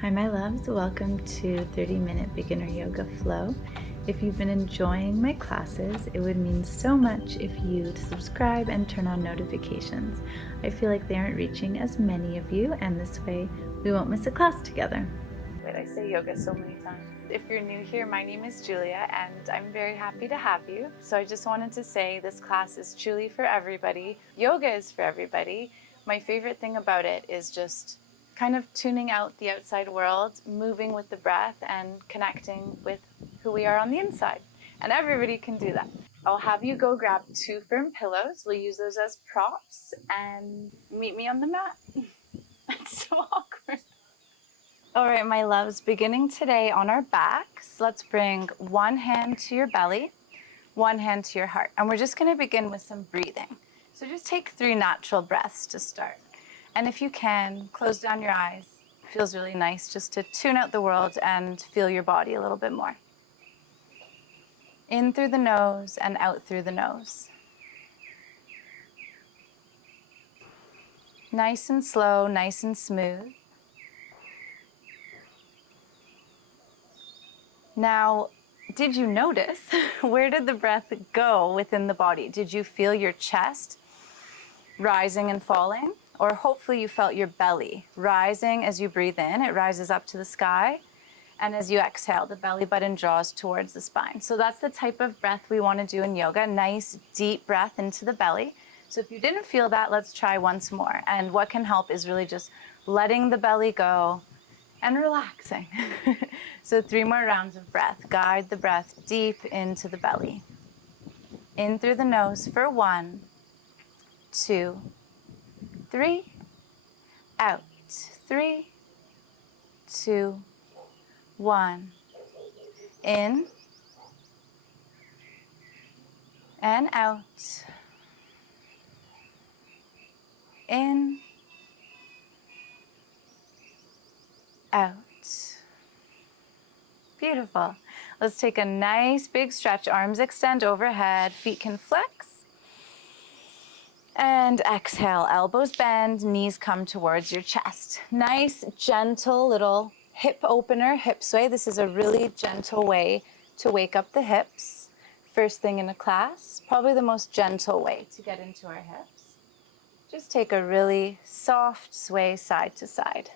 Hi my loves, welcome to 30-minute beginner yoga flow. If you've been enjoying my classes, it would mean so much if you'd subscribe and turn on notifications. I feel like they aren't reaching as many of you, and this way we won't miss a class together. Wait, I say yoga so many times. If you're new here, my name is Julia and I'm very happy to have you. So I just wanted to say this class is truly for everybody. Yoga is for everybody. My favorite thing about it is just kind of tuning out the outside world, moving with the breath, and connecting with who we are on the inside. And everybody can do that. I'll have you go grab 2 firm pillows. We'll use those as props and meet me on the mat. It's so awkward. All right, my loves, beginning today on our backs, let's bring one hand to your belly, one hand to your heart. And we're just gonna begin with some breathing. So just take 3 natural breaths to start. And if you can, close down your eyes. It feels really nice just to tune out the world and feel your body a little bit more. In through the nose and out through the nose. Nice and slow, nice and smooth. Now, did you notice where did the breath go within the body? Did you feel your chest rising and falling? Or hopefully you felt your belly rising as you breathe in. It rises up to the sky. And as you exhale, the belly button draws towards the spine. So that's the type of breath we want to do in yoga. Nice, deep breath into the belly. So if you didn't feel that, let's try once more. And what can help is really just letting the belly go and relaxing. So 3 more rounds of breath. Guide the breath deep into the belly. In through the nose for 1, 2, 3. Out. 3, 2, 1. In and out. In, out. Beautiful. Let's take a nice big stretch. Arms extend overhead, feet can flex. And exhale, elbows bend, knees come towards your chest. Nice, gentle little hip opener, hip sway. This is a really gentle way to wake up the hips. First thing in a class, probably the most gentle way to get into our hips. Just take a really soft sway side to side.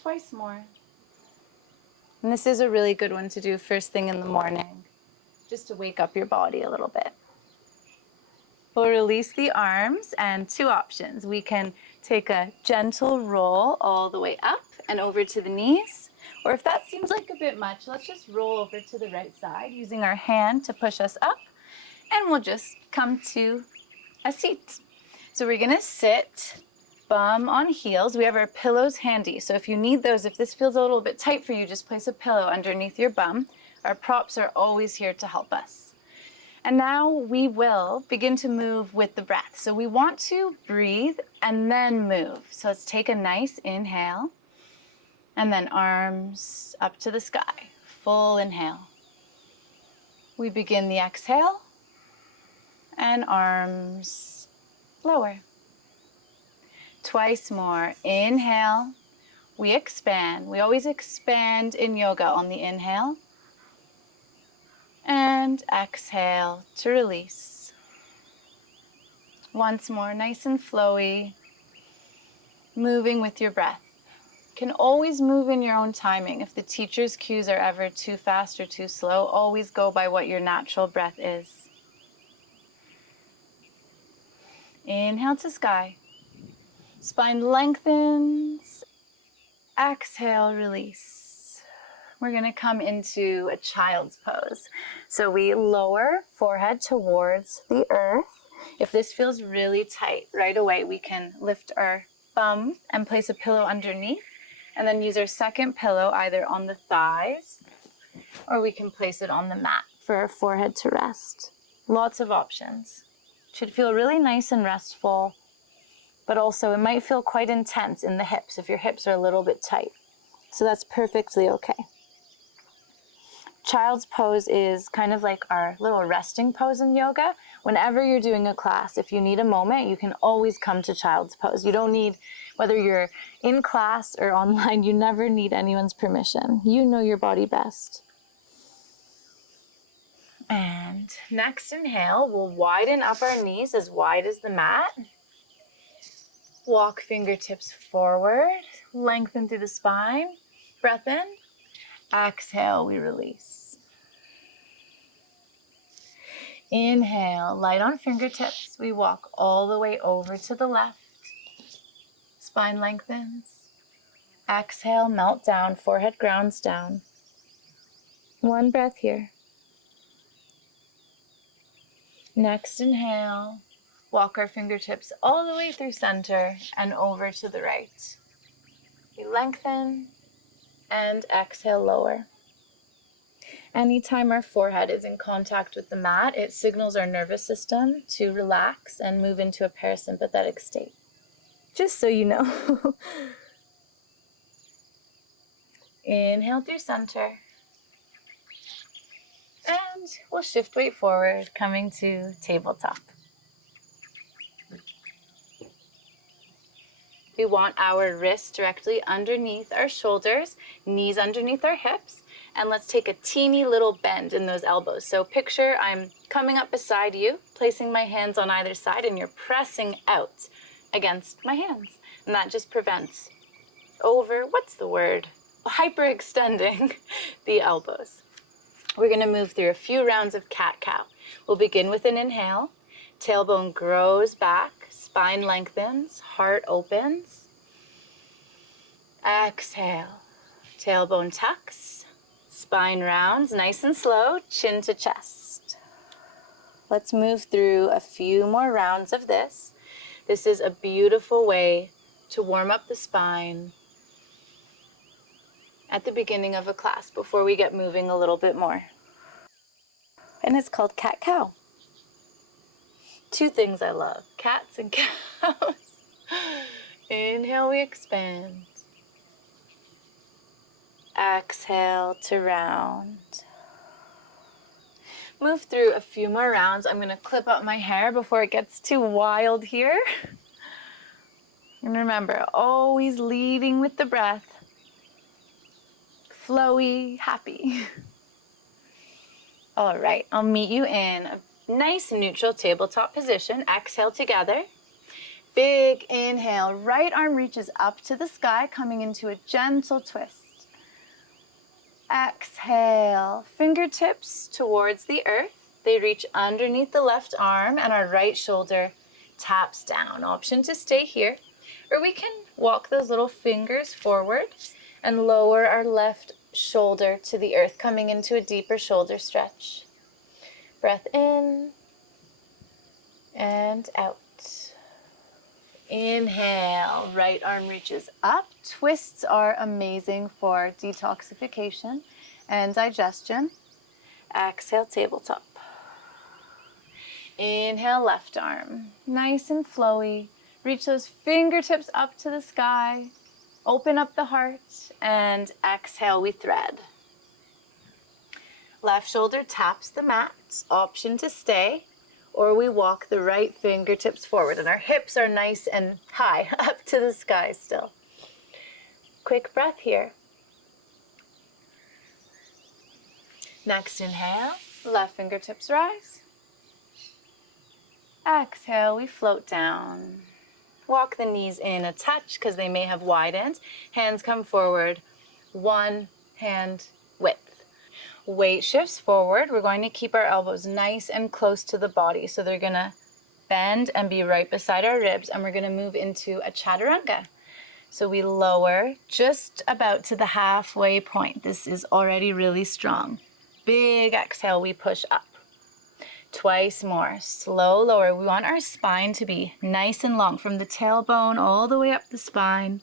Twice more. And this is a really good one to do first thing in the morning, just to wake up your body a little bit. We'll release the arms, and 2 options. We can take a gentle roll all the way up and over to the knees. Or if that seems like a bit much, let's just roll over to the right side using our hand to push us up. And we'll just come to a seat. So we're gonna sit bum on heels. We have our pillows handy. So if you need those, if this feels a little bit tight for you, just place a pillow underneath your bum. Our props are always here to help us. And now we will begin to move with the breath. So we want to breathe and then move. So let's take a nice inhale and then arms up to the sky. Full inhale. We begin the exhale and arms lower. Twice more. Inhale. We expand. We always expand in yoga on the inhale. And exhale to release. Once more, nice and flowy, moving with your breath. You can always move in your own timing. If the teacher's cues are ever too fast or too slow, always go by what your natural breath is. Inhale to sky. Spine lengthens. Exhale, release. We're gonna come into a child's pose. So we lower forehead towards the earth. If this feels really tight, right away we can lift our bum and place a pillow underneath, and then use our second pillow either on the thighs, or we can place it on the mat for our forehead to rest. Lots of options. Should feel really nice and restful, but also it might feel quite intense in the hips if your hips are a little bit tight. So that's perfectly okay. child's pose is kind of like our little resting pose in yoga. Whenever you're doing a class, if you need a moment, you can always come to child's pose. You don't need, whether you're in class or online, you never need anyone's permission. You know your body best. And next inhale, we'll widen up our knees as wide as the mat. Walk fingertips forward, lengthen through the spine. Breath in. Exhale, we release. Inhale, light on fingertips. We walk all the way over to the left. Spine lengthens. Exhale, melt down, forehead grounds down. One breath here. Next inhale, walk our fingertips all the way through center and over to the right. We lengthen and exhale, lower. Anytime our forehead is in contact with the mat, it signals our nervous system to relax and move into a parasympathetic state. Just so you know. Inhale through center. And we'll shift weight forward, coming to tabletop. We want our wrists directly underneath our shoulders, knees underneath our hips, and let's take a teeny little bend in those elbows. So picture I'm coming up beside you, placing my hands on either side, and you're pressing out against my hands. And that just prevents hyperextending the elbows. We're going to move through a few rounds of cat-cow. We'll begin with an inhale. Tailbone grows back, spine lengthens, heart opens. Exhale. Tailbone tucks, spine rounds, nice and slow, chin to chest. Let's move through a few more rounds of this. This is a beautiful way to warm up the spine at the beginning of a class before we get moving a little bit more. And it's called cat-cow. Two things I love, cats and cows. Inhale, we expand. Exhale to round. Move through a few more rounds. I'm going to clip up my hair before it gets too wild here. And remember, always leading with the breath. Flowy, happy. All right, I'll meet you in a nice neutral tabletop position. Exhale together. Big inhale, right arm reaches up to the sky, coming into a gentle twist. Exhale, fingertips towards the earth. They reach underneath the left arm and our right shoulder taps down. Option to stay here, or we can walk those little fingers forward and lower our left shoulder to the earth, coming into a deeper shoulder stretch. Breath in and out. Inhale, right arm reaches up. Twists are amazing for detoxification and digestion. Exhale, tabletop. Inhale, left arm. Nice and flowy. Reach those fingertips up to the sky. Open up the heart and exhale, we thread. Left shoulder taps the mat. Option to stay. Or we walk the right fingertips forward and our hips are nice and high up to the sky still. Quick breath here. Next inhale, left fingertips rise. Exhale, we float down. Walk the knees in a touch because they may have widened. Hands come forward, one hand width. Weight shifts forward. We're going to keep our elbows nice and close to the body. So they're going to bend and be right beside our ribs. And we're going to move into a chaturanga. So we lower just about to the halfway point. This is already really strong. Big exhale, we push up. Twice more. Slow lower. We want our spine to be nice and long from the tailbone all the way up the spine,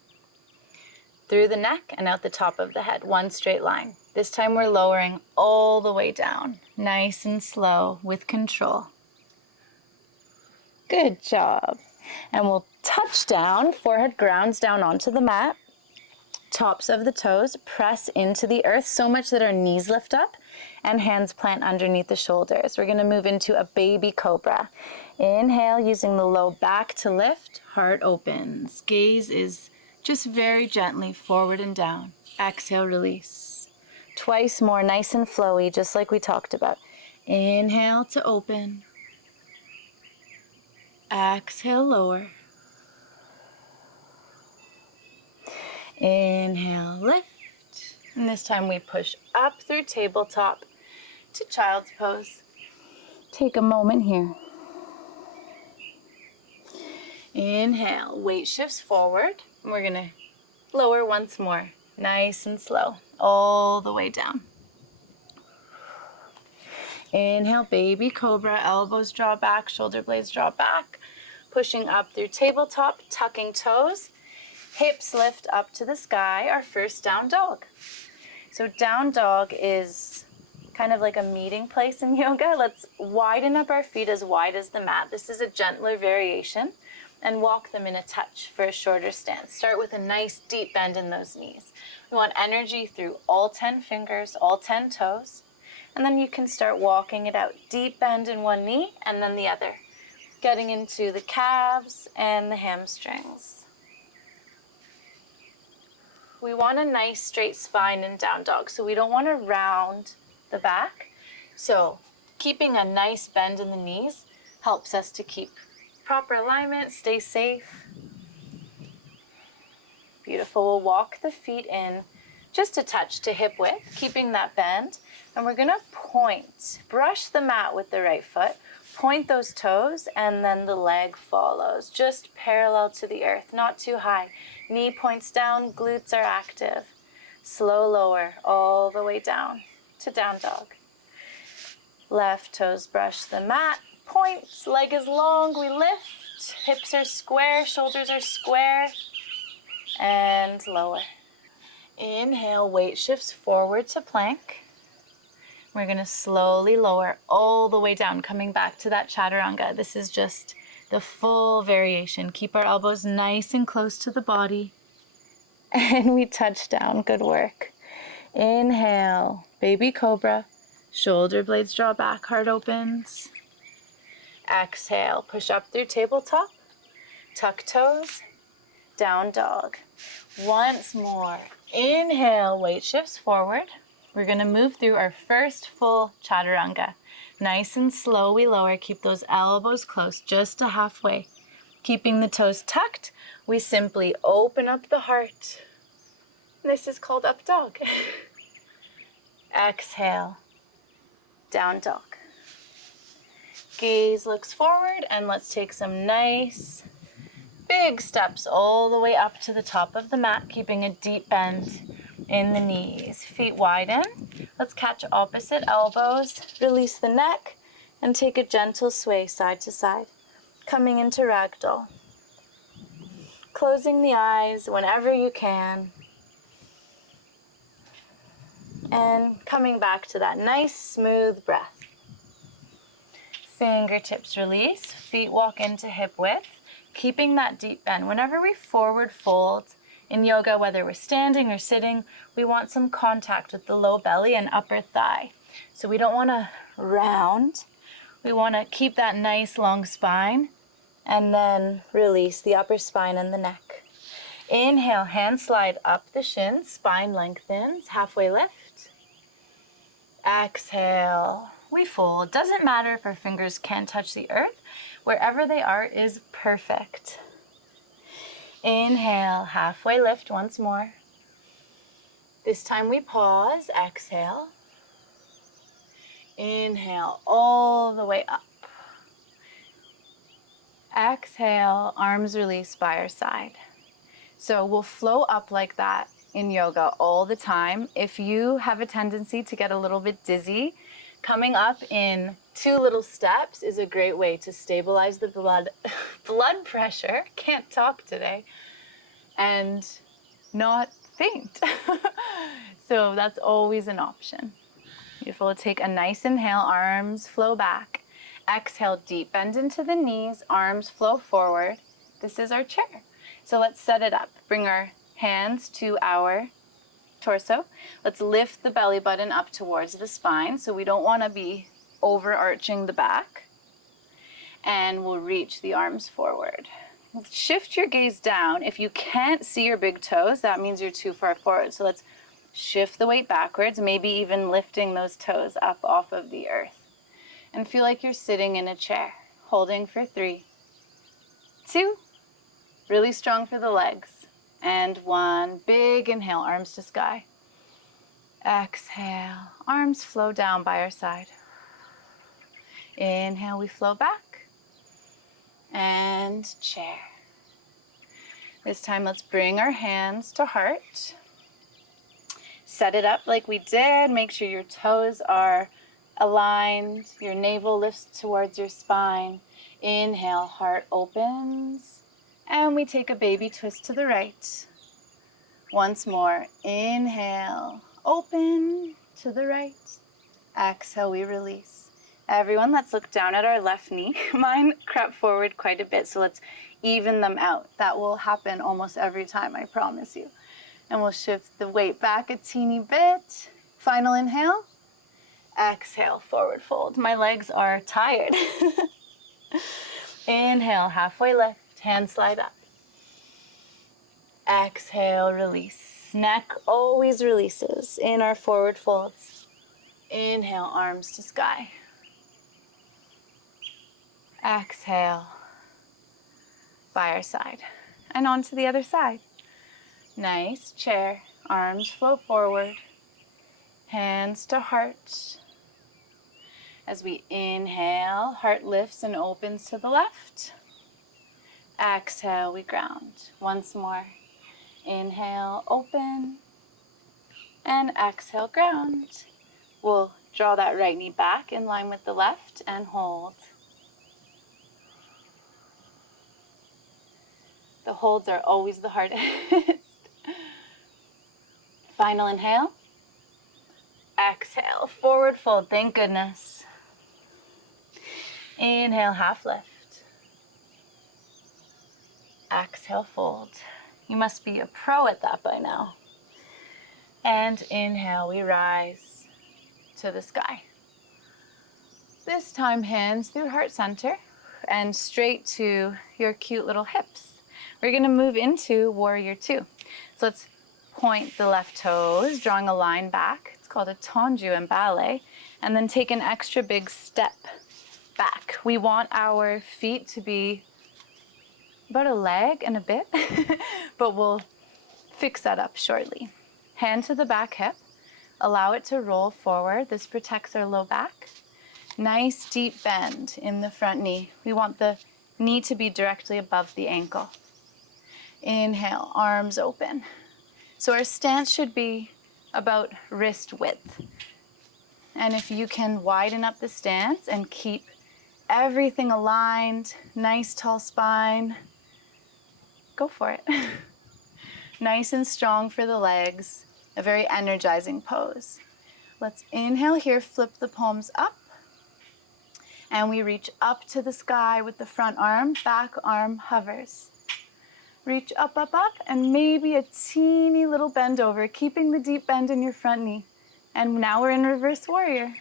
through the neck and out the top of the head. One straight line. This time we're lowering all the way down, nice and slow with control. Good job. And we'll touch down, forehead grounds down onto the mat. Tops of the toes press into the earth so much that our knees lift up and hands plant underneath the shoulders. We're going to move into a baby cobra. Inhale, using the low back to lift, heart opens. Gaze is just very gently forward and down. Exhale, release. Twice more, nice and flowy, just like we talked about. Inhale to open. Exhale, lower. Inhale, lift. And this time we push up through tabletop to child's pose. Take a moment here. Inhale, weight shifts forward. We're gonna lower once more, nice and slow, all the way down. Inhale, baby cobra, elbows draw back, shoulder blades draw back. Pushing up through tabletop, tucking toes. Hips lift up to the sky, our first down dog. So down dog is kind of like a meeting place in yoga. Let's widen up our feet as wide as the mat. This is a gentler variation, and walk them in a touch for a shorter stance. Start with a nice deep bend in those knees. We want energy through all 10 fingers, all 10 toes, and then you can start walking it out. Deep bend in one knee and then the other, getting into the calves and the hamstrings. We want a nice straight spine in down dog, so we don't want to round the back. So keeping a nice bend in the knees helps us to keep proper alignment, stay safe. Beautiful. We'll walk the feet in just a touch to hip width, keeping that bend. And we're going to point, brush the mat with the right foot, point those toes, and then the leg follows, just parallel to the earth, not too high. Knee points down, glutes are active. Slow lower, all the way down to down dog. Left toes brush the mat, point, leg is long, we lift, hips are square, shoulders are square, and lower. Inhale, weight shifts forward to plank. We're going to slowly lower all the way down, coming back to that chaturanga. This is just the full variation. Keep our elbows nice and close to the body. And we touch down. Good work. Inhale, baby cobra. Shoulder blades draw back, heart opens. Exhale, push up through tabletop. Tuck toes, down dog. Once more. Inhale, weight shifts forward. We're going to move through our first full chaturanga. Nice and slow, we lower. Keep those elbows close, just to halfway. Keeping the toes tucked, we simply open up the heart. This is called up dog. Exhale, down dog. Gaze looks forward, and let's take some nice big steps all the way up to the top of the mat, keeping a deep bend in the knees. Feet widen. Let's catch opposite elbows. Release the neck and take a gentle sway side to side. Coming into ragdoll. Closing the eyes whenever you can. And coming back to that nice smooth breath. Fingertips release. Feet walk into hip width. Keeping that deep bend. Whenever we forward fold in yoga, whether we're standing or sitting, we want some contact with the low belly and upper thigh. So we don't want to round. We want to keep that nice long spine and then release the upper spine and the neck. Inhale, hand slide up the shins, spine lengthens, halfway lift. Exhale, we fold. Doesn't matter if our fingers can't touch the earth. Wherever they are is perfect. Inhale, halfway lift once more. This time we pause, exhale. Inhale, all the way up. Exhale, arms release by our side. So we'll flow up like that in yoga all the time. If you have a tendency to get a little bit dizzy, coming up in 2 little steps is a great way to stabilize the blood pressure, can't talk today, and not faint. So that's always an option. Beautiful. Take a nice inhale, arms flow back. Exhale, deep bend into the knees, arms flow forward. This is our chair. So let's set it up. Bring our hands to our torso. Let's lift the belly button up towards the spine, so we don't want to be overarching the back. And we'll reach the arms forward. Shift your gaze down. If you can't see your big toes, that means you're too far forward. So let's shift the weight backwards, maybe even lifting those toes up off of the earth. And feel like you're sitting in a chair, holding for 3, 2, really strong for the legs, and 1. Big inhale, arms to sky. Exhale, arms flow down by our side. Inhale, we flow back, and chair. This time, let's bring our hands to heart. Set it up like we did. Make sure your toes are aligned. Your navel lifts towards your spine. Inhale, heart opens. And we take a baby twist to the right. Once more. Inhale, open to the right. Exhale, we release. Everyone, let's look down at our left knee. Mine crept forward quite a bit, so let's even them out. That will happen almost every time, I promise you. And we'll shift the weight back a teeny bit. Final inhale. Exhale, forward fold. My legs are tired. Inhale, halfway lift, hands slide up. Exhale, release. Neck always releases in our forward folds. Inhale, arms to sky. Exhale, by our side. And on to the other side. Nice chair, arms flow forward, hands to heart. As we inhale, heart lifts and opens to the left. Exhale, we ground. Once more. Inhale, open, and exhale, ground. We'll draw that right knee back in line with the left and hold. The holds are always the hardest. Final inhale. Exhale, forward fold, thank goodness. Inhale, half lift. Exhale, fold. You must be a pro at that by now. And inhale, we rise to the sky. This time, hands through heart center and straight to your cute little hips. We're gonna move into warrior 2. So let's point the left toes, drawing a line back. It's called a tendu in ballet. And then take an extra big step back. We want our feet to be about a leg and a bit, but we'll fix that up shortly. Hand to the back hip. Allow it to roll forward. This protects our low back. Nice deep bend in the front knee. We want the knee to be directly above the ankle. Inhale, arms open. So our stance should be about wrist width. And if you can widen up the stance and keep everything aligned, nice tall spine, go for it. Nice and strong for the legs, a very energizing pose. Let's inhale here, flip the palms up, and we reach up to the sky with the front arm, back arm hovers. Reach up, up, up, and maybe a teeny little bend over, keeping the deep bend in your front knee. And now we're in reverse warrior.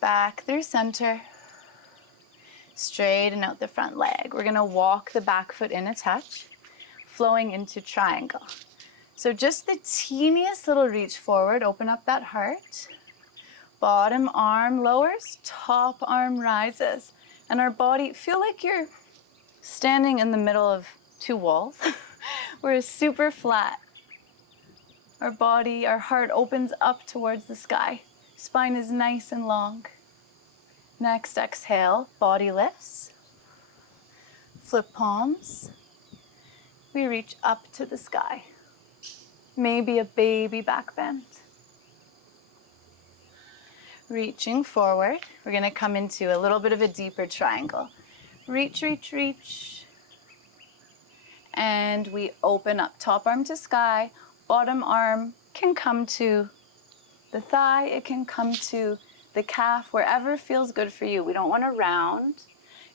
Back through center. Straighten out the front leg. We're gonna walk the back foot in a touch, flowing into triangle. So just the teeniest little reach forward, open up that heart. Bottom arm lowers, top arm rises. And our body, feel like you're standing in the middle of 2 walls. We're super flat. Our body, our heart opens up towards the sky. Spine is nice and long. Next exhale, body lifts. Flip palms. We reach up to the sky. Maybe a baby back bend. Reaching forward, we're gonna come into a little bit of a deeper triangle. Reach, reach, reach. And we open up, top arm to sky, bottom arm can come to the thigh, it can come to the calf, wherever feels good for you. We don't want to round.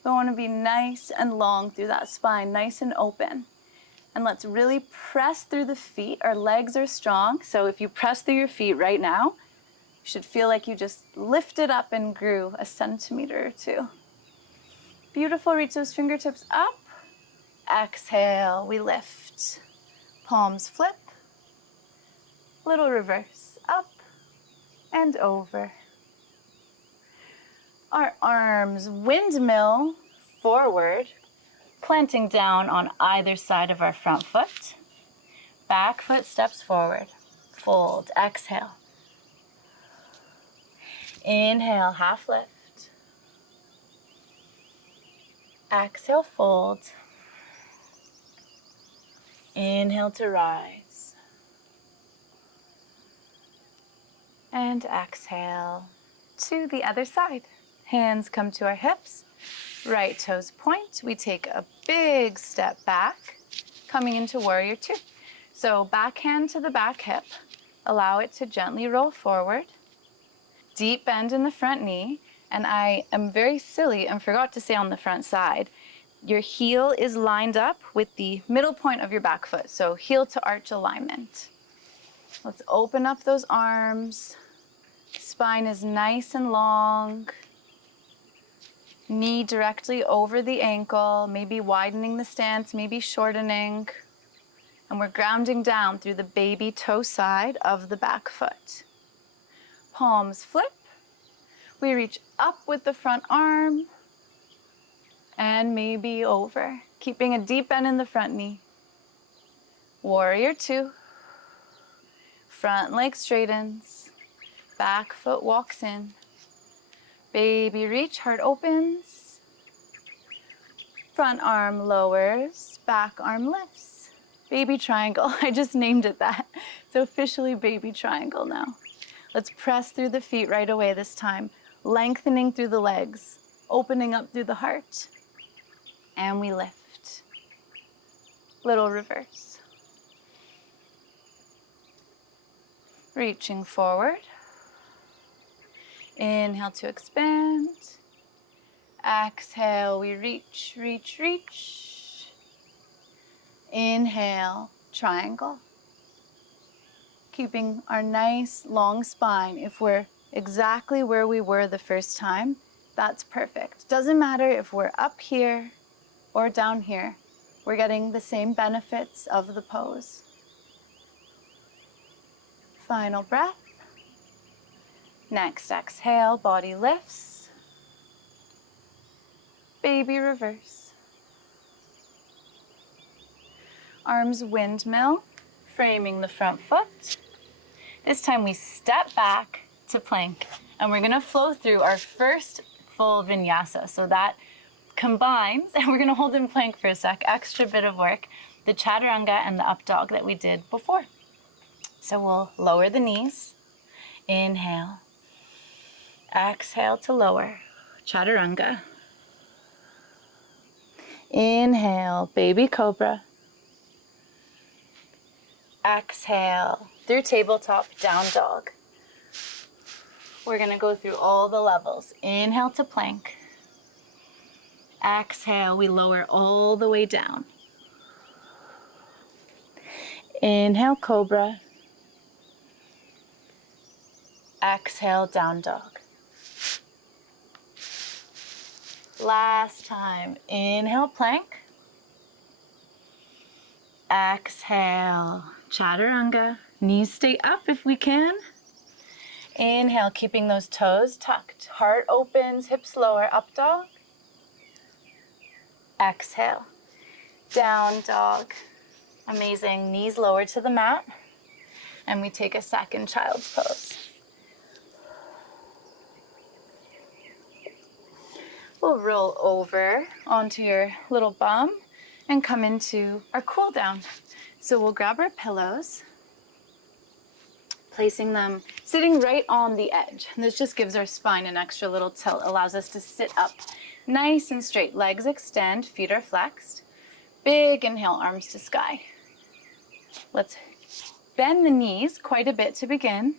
We want to be nice and long through that spine, nice and open. And let's really press through the feet. Our legs are strong, so if you press through your feet right now, you should feel like you just lifted up and grew a centimeter or two. Beautiful, reach those fingertips up. Exhale, we lift. Palms flip. Little reverse, up and over. Our arms windmill forward, planting down on either side of our front foot. Back foot steps forward. Fold, exhale. Inhale, half lift. Exhale, fold. Inhale to rise. And exhale to the other side. Hands come to our hips. Right toes point. We take a big step back, coming into warrior two. So back hand to the back hip. Allow it to gently roll forward. Deep bend in the front knee. And I am very silly and forgot to say on the front side, your heel is lined up with the middle point of your back foot. So heel to arch alignment. Let's open up those arms. Spine is nice and long. Knee directly over the ankle, maybe widening the stance, maybe shortening. And we're grounding down through the baby toe side of the back foot. Palms flip. We reach up with the front arm and maybe over, keeping a deep bend in the front knee. Warrior two. Front leg straightens. Back foot walks in. Baby reach, heart opens. Front arm lowers, back arm lifts. Baby triangle, I just named it that. It's officially baby triangle now. Let's press through the feet right away this time. Lengthening through the legs, opening up through the heart. And we lift. Little reverse. Reaching forward. Inhale to expand. Exhale, we reach, reach, reach. Inhale, triangle. Keeping our nice long spine. If we're exactly where we were the first time, that's perfect. Doesn't matter if we're up here or down here. We're getting the same benefits of the pose. Final breath. Next exhale, body lifts. Baby reverse. Arms windmill, framing the front foot. This time we step back to plank, and we're gonna flow through our first full vinyasa. So that combines, and we're gonna hold in plank for a sec, extra bit of work, the chaturanga and the up dog that we did before. So we'll lower the knees, inhale. Exhale to lower, chaturanga. Inhale, baby cobra. Exhale, through tabletop, down dog. We're gonna go through all the levels. Inhale to plank. Exhale, we lower all the way down. Inhale, cobra. Exhale, down dog. Last time, inhale, plank. Exhale, chaturanga. Knees stay up if we can. Inhale, keeping those toes tucked. Heart opens, hips lower, up dog. Exhale, down dog. Amazing, knees lower to the mat. And we take a second child's pose. We'll roll over onto your little bum and come into our cool down. So we'll grab our pillows, placing them, sitting right on the edge. And this just gives our spine an extra little tilt, allows us to sit up nice and straight. Legs extend, feet are flexed. Big inhale, arms to sky. Let's bend the knees quite a bit to begin.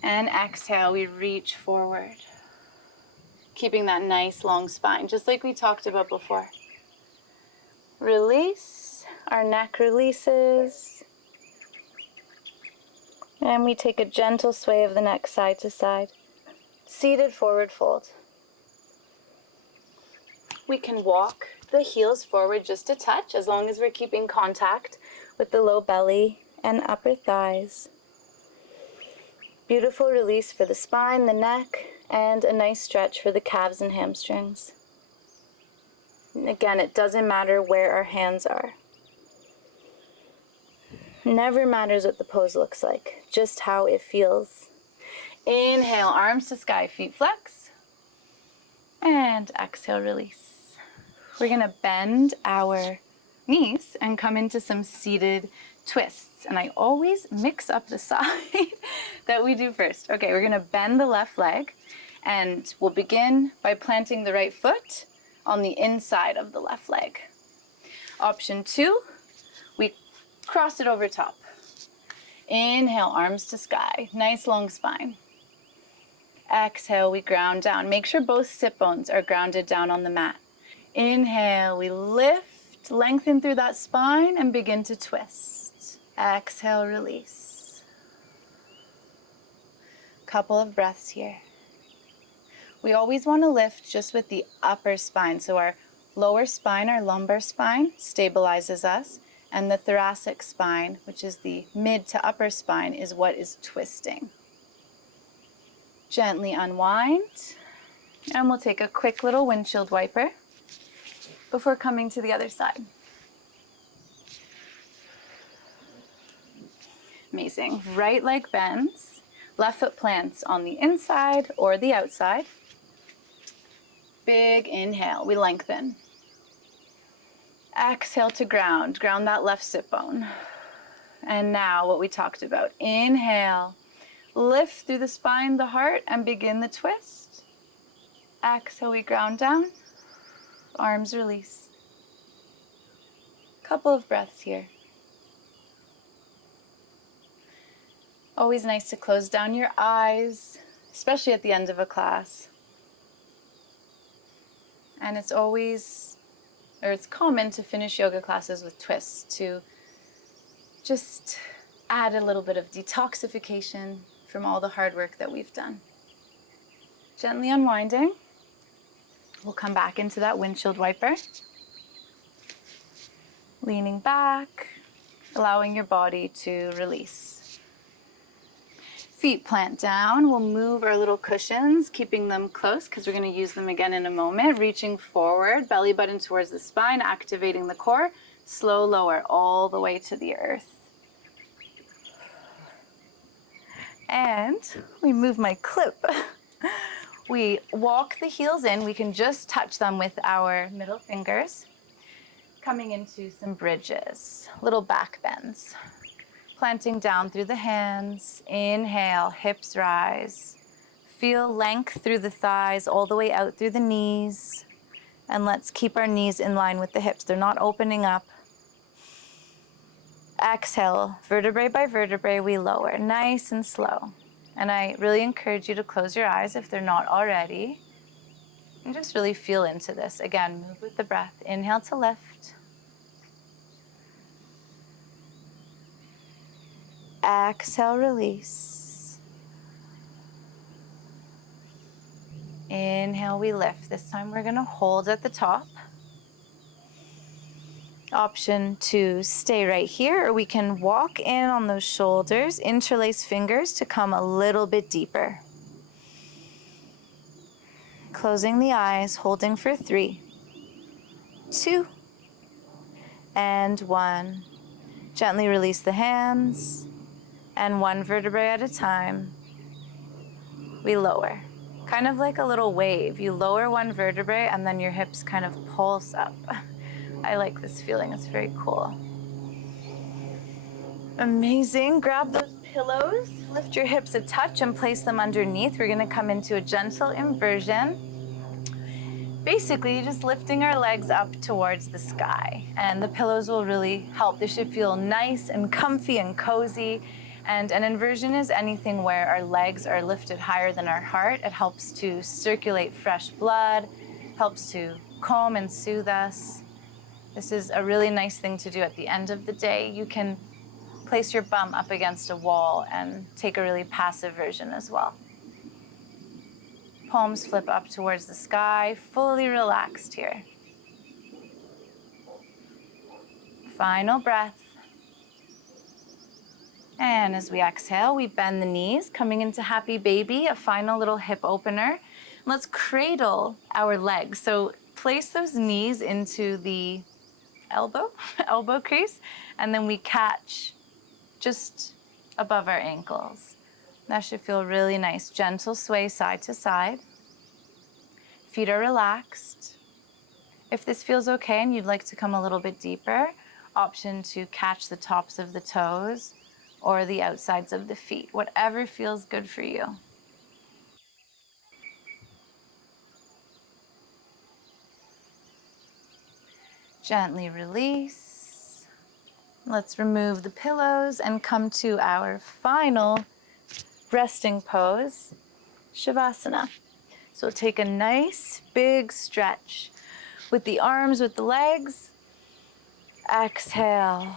And exhale, we reach forward. Keeping that nice long spine, just like we talked about before. Release, our neck releases. And we take a gentle sway of the neck side to side. Seated forward fold. We can walk the heels forward just a touch as long as we're keeping contact with the low belly and upper thighs. Beautiful release for the spine, the neck, and a nice stretch for the calves and hamstrings. And again, it doesn't matter where our hands are. Never matters what the pose looks like, just how it feels. Inhale, arms to sky, feet flex. And exhale, release. We're gonna bend our knees and come into some seated twists. And I always mix up the side that we do first. Okay, we're gonna bend the left leg and we'll begin by planting the right foot on the inside of the left leg. Option 2, we cross it over top. Inhale, arms to sky, nice long spine. Exhale, we ground down. Make sure both sit bones are grounded down on the mat. Inhale, we lift, lengthen through that spine and begin to twist. Exhale, release. Couple of breaths here. We always want to lift just with the upper spine. So our lower spine, our lumbar spine, stabilizes us. And the thoracic spine, which is the mid to upper spine, is what is twisting. Gently unwind. And we'll take a quick little windshield wiper before coming to the other side. Amazing. Right leg bends. Left foot plants on the inside or the outside. Big inhale. We lengthen. Exhale to ground. Ground that left sit bone. And now what we talked about. Inhale. Lift through the spine, the heart, and begin the twist. Exhale, we ground down. Arms release. Couple of breaths here. Always nice to close down your eyes, especially at the end of a class. And it's common to finish yoga classes with twists to just add a little bit of detoxification from all the hard work that we've done. Gently unwinding. We'll come back into that windshield wiper. Leaning back, allowing your body to release. Feet plant down. We'll move our little cushions, keeping them close because we're going to use them again in a moment. Reaching forward, belly button towards the spine, activating the core. Slow lower all the way to the earth. And we move my clip. We walk the heels in. We can just touch them with our middle fingers. Coming into some bridges, little back bends. Planting down through the hands. Inhale, hips rise. Feel length through the thighs, all the way out through the knees. And let's keep our knees in line with the hips. They're not opening up. Exhale, vertebrae by vertebrae, we lower, nice and slow. And I really encourage you to close your eyes if they're not already. And just really feel into this. Again, move with the breath. Inhale to lift. Exhale, release. Inhale, we lift. This time we're going to hold at the top. Option 2, stay right here, or we can walk in on those shoulders, interlace fingers to come a little bit deeper. Closing the eyes, holding for 3, 2, and 1. Gently release the hands, and one vertebrae at a time, we lower. Kind of like a little wave. You lower one vertebrae, and then your hips kind of pulse up. I like this feeling, it's very cool. Amazing, grab those pillows, lift your hips a touch and place them underneath. We're gonna come into a gentle inversion. Basically, just lifting our legs up towards the sky. And the pillows will really help. They should feel nice and comfy and cozy. And an inversion is anything where our legs are lifted higher than our heart. It helps to circulate fresh blood, helps to calm and soothe us. This is a really nice thing to do at the end of the day. You can place your bum up against a wall and take a really passive version as well. Palms flip up towards the sky, fully relaxed here. Final breath. And as we exhale, we bend the knees, coming into happy baby, a final little hip opener. Let's cradle our legs. So place those knees into the elbow crease, and then we catch just above our ankles. That should feel really nice. Gentle sway side to side. Feet are relaxed. If this feels okay and you'd like to come a little bit deeper, option to catch the tops of the toes or the outsides of the feet, whatever feels good for you. Gently release. Let's remove the pillows and come to our final resting pose, Shavasana. So take a nice big stretch with the arms, with the legs. Exhale,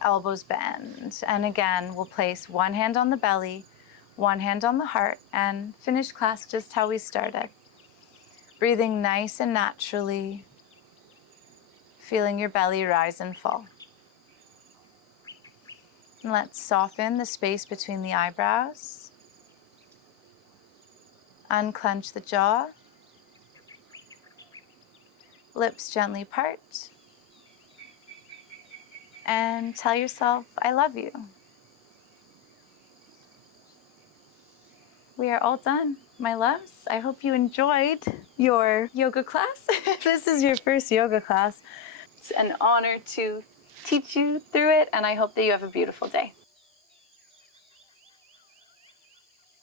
elbows bend. And again, we'll place one hand on the belly, one hand on the heart, and finish class just how we started. Breathing nice and naturally, feeling your belly rise and fall. And let's soften the space between the eyebrows. Unclench the jaw. Lips gently part. And tell yourself, I love you. We are all done, my loves. I hope you enjoyed your yoga class. If this is your first yoga class, it's an honor to teach you through it, and I hope that you have a beautiful day.